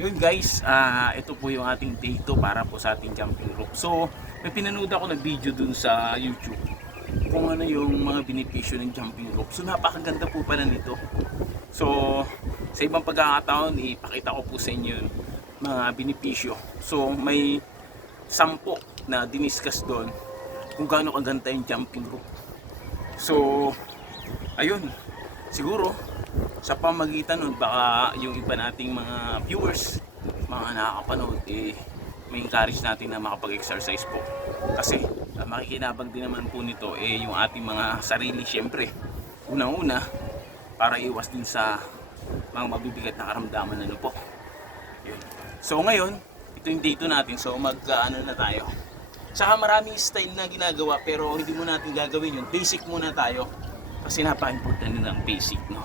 Yun guys, ito po yung ating day 2 para po sa ating jumping rope. So, may pinanood ako na video dun sa YouTube kung ano yung mga benepisyo ng jumping rope. So, napakaganda po pala nito. So, sa ibang pagkakataon, ipakita ko po sa inyo yun, mga benepisyo. So, may 10 na diniscuss doon kung gaano kaganda yung jumping rope. So, ayun, siguro sa pamagitan nun baka yung iba nating mga viewers, mga nakakapanood, may encourage natin na makapag-exercise po kasi makikinabang din naman po nito yung ating mga sarili syempre, unang-una para iwas din sa mga mabibigat na karamdaman ano po. Yun. So ngayon ito yung date natin, so ano na tayo. Saka maraming style na ginagawa pero hindi mo natin gagawin yun, basic muna tayo kasi napaka-important din ng basic, no?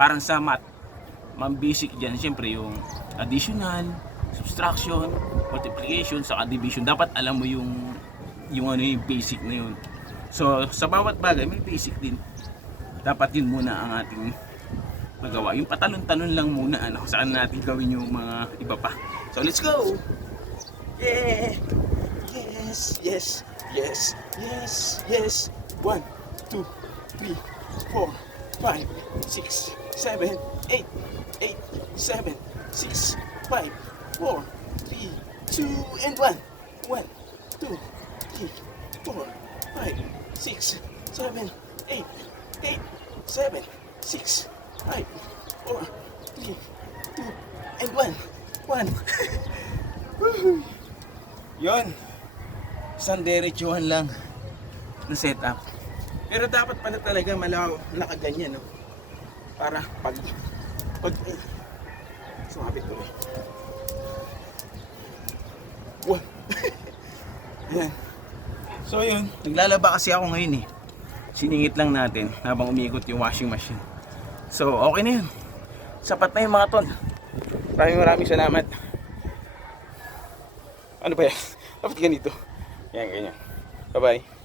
Parang sa math, basic dyan, siyempre yung additional, subtraction, multiplication, saka division. Dapat alam mo yung basic na yun. So, sa bawat bagay, may basic din. Dapat yun muna ang ating magawa. Yung patalon-talon lang muna, saan natin gawin yung mga iba pa. So, let's go! Yeah! Yes, yes, yes, yes, yes. 1, 2, 3, 4, 5, 6, 7, 8, 8, 7, 6, 5, 4, 3, 2, and 1. 1, 2, 3, 4, 5, 6, 7, 8, 8, 7, 6, 5, 4, 3, 2, and 1. 1. Yun. Isang diretsuhan lang na setup. Pero dapat pala talaga nakaganyan, no? Para pag sumabit ko eh. Wow. Yan. So yun, naglalaba kasi ako ngayon eh. Siningit lang natin habang umiikot yung washing machine. So okay na yun. Sapat na yung mga ton. Maraming salamat. Ano ba yan? Dapat ganito. Yan, ganyan. Bye bye.